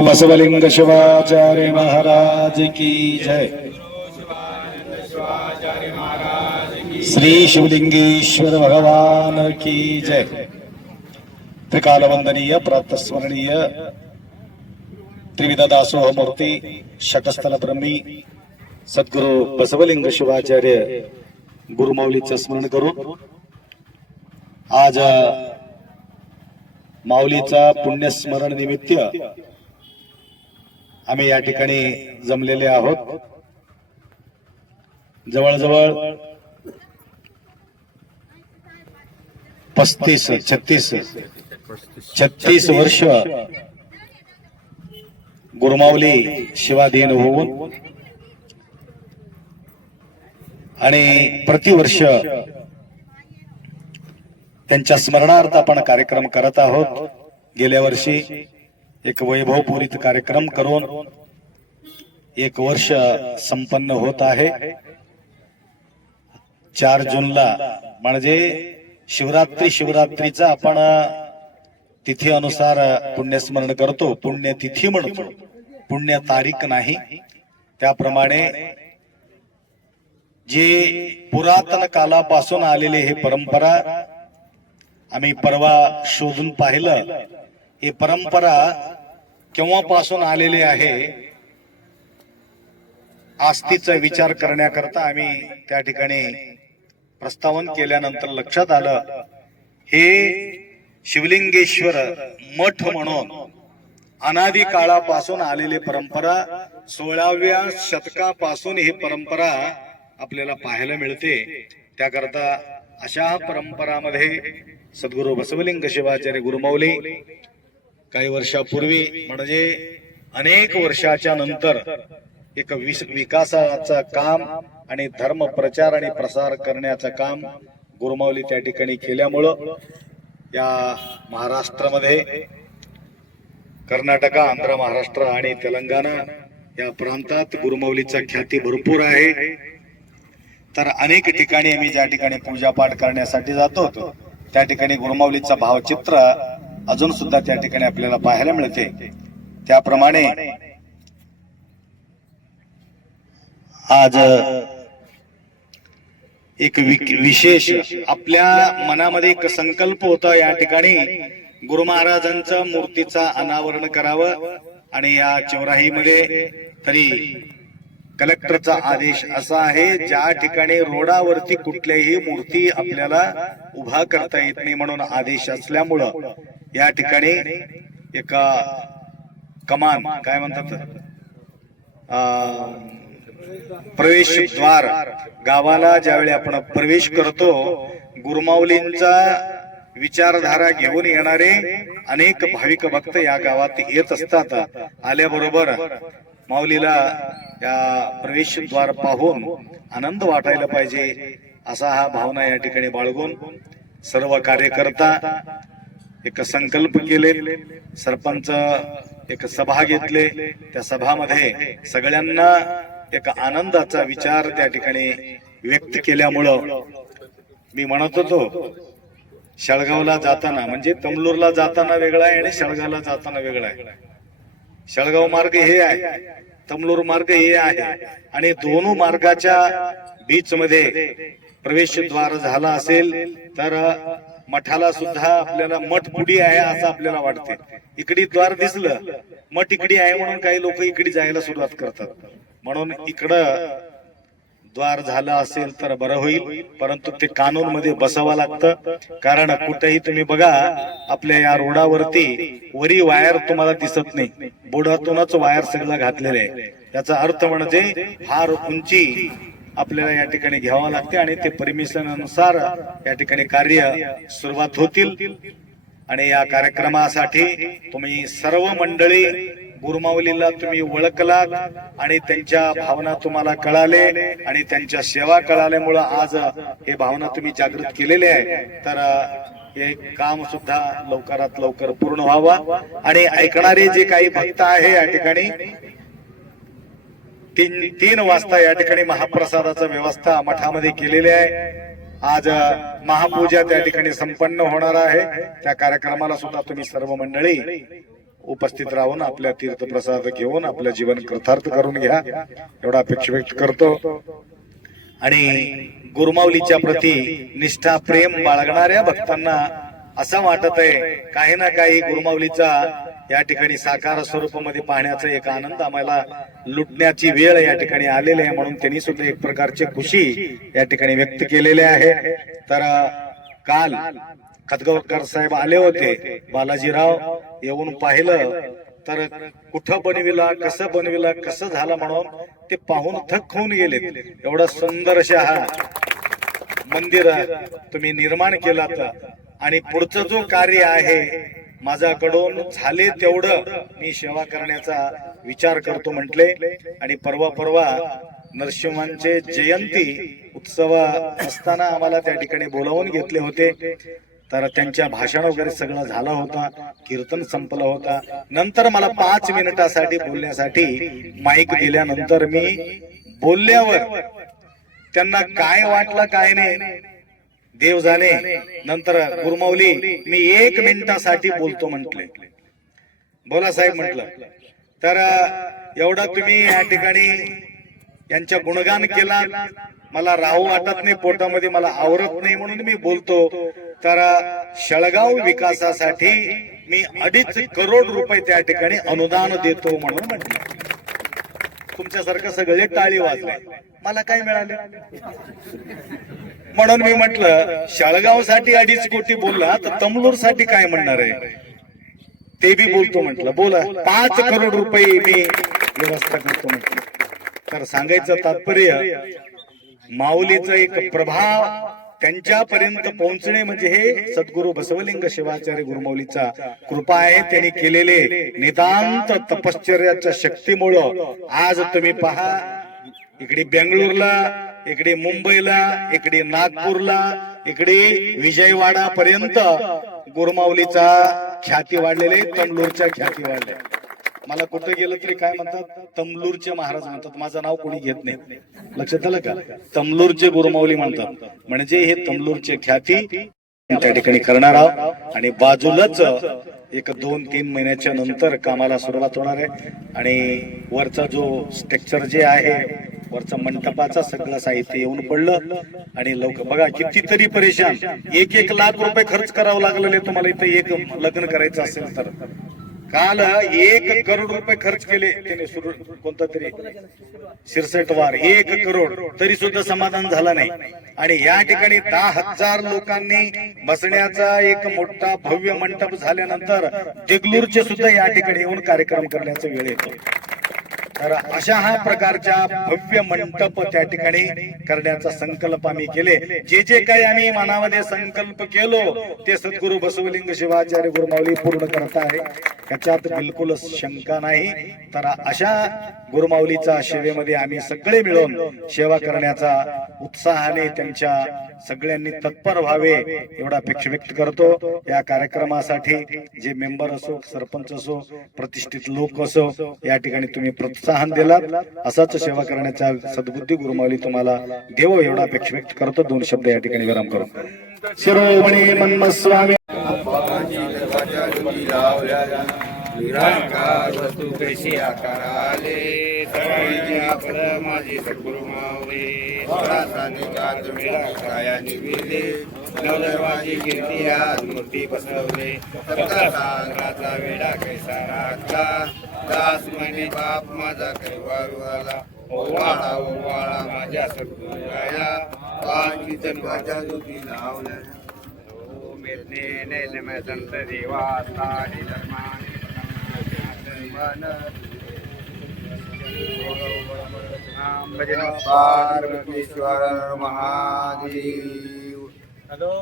बसवलिंग शिवाचार्य महाराज की जय। श्री शिवलिंगेश्वर भगवान की जय। त्रिकालवंदनीय प्रातस्मरणीय त्रिविध दासोह मूर्ती शटस्थल ब्रह्मी सद्गुरु बसवलिंग शिवाचार्य गुरुमाऊलीचं स्मरण करून आज माऊलीचा पुण्यस्मरण निमित्त आम्ही या ठिकाणी जमलेले आहोत. जवळजवळ पस्तीस छत्तीस छत्तीस वर्ष गुरमावली शिवाधीन होऊन आणि प्रतिवर्ष त्यांच्या स्मरणार्थ आपण कार्यक्रम करत आहोत. गेल्या वर्षी एक वैभवपूरित कार्यक्रम करून एक वर्ष संपन्न होत आहे. चार जूनला म्हणजे शिवरात्री शिवरात्रीचा आपण तिथी अनुसार पुण्यस्मरण करतो. पुण्यतिथी म्हणतो. पुण्य तारीख नाही. त्याप्रमाणे जे पुरातन कालापासून आलेले हे परंपरा आम्ही परवा शोधून पाहिलं. ही परंपरा केव्हापासून आलेली आहे आस्तीचा विचार करण्याकरता आम्ही त्या ठिकाणी प्रस्तावन केल्यानंतर लक्षात आलं हे शिवलिंगेश्वर मठ म्हणून अनादी काळापासून आलेली परंपरा सोळाव्या शतकापासून ही परंपरा आपल्याला पाहायला मिळते. त्याकरता अशा परंपरामध्ये सद्गुरु बसवलिंग शिवाचार्य गुरुमौली काही वर्षापूर्वी म्हणजे अनेक वर्षाच्या नंतर एक विस- विकासाचं काम आणि धर्म प्रचार आणि प्रसार करण्याचं काम गुरुमावली त्या ठिकाणी केल्यामुळं या महाराष्ट्रामध्ये कर्नाटका आंध्र महाराष्ट्र आणि तेलंगणा या प्रांतात गुरुमाऊलीचा ख्याती भरपूर आहे. तर अनेक ठिकाणी आम्ही ज्या ठिकाणी पूजापाठ करण्यासाठी जातो त्या ठिकाणी गुरुमाऊलीचं भावचित्र अजून सुद्धा त्या ठिकाणी आपल्याला पाहायला मिळते. त्याप्रमाणे आज एक विशेष आपल्या मनामध्ये एक संकल्प होता या ठिकाणी. गुरु महाराजांचा मूर्तीचा अनावरण करावं आणि या चौराहीमध्ये तरी कलेक्टरचा आदेश असा आहे ज्या ठिकाणी रोडावरती कुठल्याही मूर्ती आपल्याला उभा करता येत नाही म्हणून आदेश असल्यामुळं. या ठिकाणी एका कमान काय म्हणतात प्रवेश द्वार गावाला ज्यावेळी आपण प्रवेश करतो गुरुमाऊलींचा विचारधारा घेऊन येणारे अनेक भाविक भक्त या गावात येत असतात. आल्याबरोबर माऊलीला या प्रवेशद्वार पाहून आनंद वाटायला पाहिजे असा हा भावना या ठिकाणी बाळगून सर्व कार्यकर्ता एक संकल्प केले सरपंच एक सभा घेतले. त्या सभामध्ये सगळ्यांना एक आनंदाचा विचार त्या ठिकाणी व्यक्त केल्यामुळं मी म्हणत होतो शेळगावला जाताना म्हणजे तमलूरला जाताना वेगळा आहे आणि शेळगावला जाताना वेगळा आहे. शेळगाव मार्ग हे आहे तमलूर मार्ग हे आहे आणि दोन्ही मार्गाच्या बीच मध्ये प्रवेशद्वार झाला असेल तर मठाला सुद्धा आपल्याला मठ पुढी आहे असं आपल्याला वाटते इकडे द्वार दिसलं मठ इकडे आहे म्हणून काही लोक इकडे जायला सुरुवात करतात. म्हणून इकडं द्वार झालं असेल तर बरं होईल परंतु ते कानून मध्ये बसावं लागतं. कारण कुठेही तुम्ही बघा आपल्या या रोडावरती वरी वायर तुम्हाला दिसत नाही. बोडातूनच वायर सगळं घातलेलं आहे. याचा अर्थ म्हणजे फार उंची आपल्याला या ठिकाणी घ्यावं लागते आणि ते परमिशननुसार या ठिकाणी कार्य सुरुवात होतील. आणि या कार्यक्रमासाठी तुम्ही सर्व मंडळी गुरुमाऊलीला तुम्ही ओळखलात आणि त्यांच्या भावना तुम्हाला कळाले आणि त्यांच्या सेवा कळाल्यामुळं आज हे भावना तुम्ही जागृत केलेले आहे. तर हे काम सुद्धा लवकरात लवकर पूर्ण व्हावा. आणि ऐकणारे जे काही भक्त आहे या ठिकाणी तीन तीन वाजता या ठिकाणी महाप्रसादाचं व्यवस्था मठामध्ये केलेली आहे. आज महापूजा त्या ठिकाणी संपन्न होणार आहे. त्या कार्यक्रमाला सुद्धा तुम्ही सर्व मंडळी उपस्थित राहून आपल्या तीर्थप्रसाद घेऊन आपलं जीवन कृतार्थ करून घ्या. एवढा अपेक्षा व्यक्त करतो. आणि गुरुमावलीच्या प्रती निष्ठा प्रेम बाळगणाऱ्या भक्तांना असं वाटत आहे काही ना काही गुरुमावलीचा या ठिकाणी साकार स्वरूपामध्ये पाहण्याचा एक आनंद आम्हाला लुटण्याची वेळ या ठिकाणी आलेली आहे. म्हणून त्यांनी सुद्धा एक प्रकारची खुशी या ठिकाणी व्यक्त केलेली आहे. तर काल खतगावकर साहेब आले होते बालाजीराव येऊन पाहिलं. तर कुठं बनविला कसं बनविला कसं झालं म्हणून ते पाहून थक होऊन गेले एवढा सुंदर अशा हा मंदिर तुम्ही निर्माण केलात आणि पुढचं जो कार्य आहे माझ्याकडून झाले तेवढं मी सेवा करण्याचा विचार करतो म्हटले. आणि परवा परवा नरसिंहांचे जयंती उत्सव असताना आम्हाला त्या ठिकाणी बोलावून घेतले होते. तर त्यांच्या भाषण वगैरे सगळं झालं होता कीर्तन संपलं होता. नंतर मला पाच मिनिटासाठी बोलण्यासाठी माईक दिल्यानंतर मी बोलल्यावर त्यांना काय वाटलं काय नाही देव झाले नंतर गुरुमाऊली मी एक मिनिटासाठी बोलतो म्हटले. बोला साहेब म्हटलं. तर एवढं तुम्ही या ठिकाणी यांच्या गुणगान केला मला राहू वाटत नाही पोटामध्ये मला आवरत नाही म्हणून मी बोलतो. तर शळगाव विकासासाठी मी अडीच करोड रुपये त्या ठिकाणी अनुदान देतो म्हणून म्हटलं. तुमच्यासारखं सगळे टाळी वाजले. मला काय मिळाले? म्हणून मी म्हटलं शाळगावसाठी अडीच कोटी बोलला तर तमलूरसाठी काय म्हणणार आहे? ते बी बोलतो म्हटलं. बोला पाच करोड रुपये मी व्यवस्था करतो म्हटलं. तर सांगायचं तात्पर्य माऊलीचा एक प्रभाव त्यांच्यापर्यंत पोहोचणे म्हणजे हे सद्गुरु बसवलिंग शिवाचार्य गुरुमौलीचा कृपा आहे. त्यांनी केलेले नितांत तपश्चर्याच्या शक्तीमुळं आज तुम्ही पहा इकडे बेंगळूरला इकडे मुंबईला इकडे नागपूरला इकडे विजयवाडा पर्यंत गुरुमाऊलीचा ख्याती वाढलेले तमलूरच्या ख्याती वाढल्या मला कुठं गेलं तरी काय म्हणतात? तमलूरचे महाराज म्हणतात. माझं नाव कोणी घेत नाही. लक्षात आलं का? तमलूरचे गुरुमाऊली म्हणतात. म्हणजे हे तमलूरचे ख्याती त्या ठिकाणी करणार आहोत. आणि बाजूलाच एक दोन तीन महिन्याच्या नंतर कामाला सुरुवात होणार आहे. आणि वरचा जो स्ट्रक्चर जे आहे वरचा मंडपाचा सगळं साहित्य येऊन पडलं. आणि लवकर बघा कितीतरी परेशान. एक एक लाख रुपये खर्च करावं लागलेले तुम्हाला इथं एक लग्न करायचं असेल तर. काल एक करोड रुपये खर्च केले त्याने सुरू कोणता तरी. शिरसटवार एक करोड. तरी सुद्धा समाधान झालं नाही. आणि या ठिकाणी दहा हजार लोकांनी बसण्याचा एक मोठा भव्य मंडप झाल्यानंतर देगलूरचे सुद्धा या ठिकाणी येऊन कार्यक्रम करण्याचा वेळ येतो. तर अशा हा प्रकारच्या भव्य मंडप त्या ठिकाणी करण्याचा संकल्प आम्ही केले. जे जे काही आम्ही मनामध्ये संकल्प केलो ते सद्गुरु बसवलिंग शिवाचार्य गुरुमाऊली पूर्ण करत आहे. त्याच्यात बिलकुल शंका नाही. तर अशा गुरुमाऊलीचा सेवेमध्ये आम्ही सगळे मिळून सेवा करण्याचा उत्साहाने त्यांच्या सगळ्यांनी तत्पर व्हावे एवढा अपेक्षा व्यक्त करतो. या कार्यक्रमासाठी जे मेंबर असो सरपंच असो प्रतिष्ठित लोक असो या ठिकाणी तुम्ही प्रोत्साहन दिलात. असाच सेवा करण्याचा सद्बुद्धी गुरुमावली तुम्हाला देव एवढा अपेक्षा व्यक्त करतो. दोन शब्द या ठिकाणी विराम करू शिरोमणी मन्मस्वामी निराकार माझी सद्गुरु मावळे स्वरासाने मेळा काया निविले नवदरवाजी कीर्ती आज मूर्ती बसवले. सप्तसागराचा कैसा राखला. दास म्हणे बाप माझा कैवारू आला. ओवाळा ओवाळा माझ्या सद्गुरु राया पाची जन्माच्या दुधी लावल्या. संत देवा सारी धर्माने પાર્વતીશ્વર મહાદેવ હલો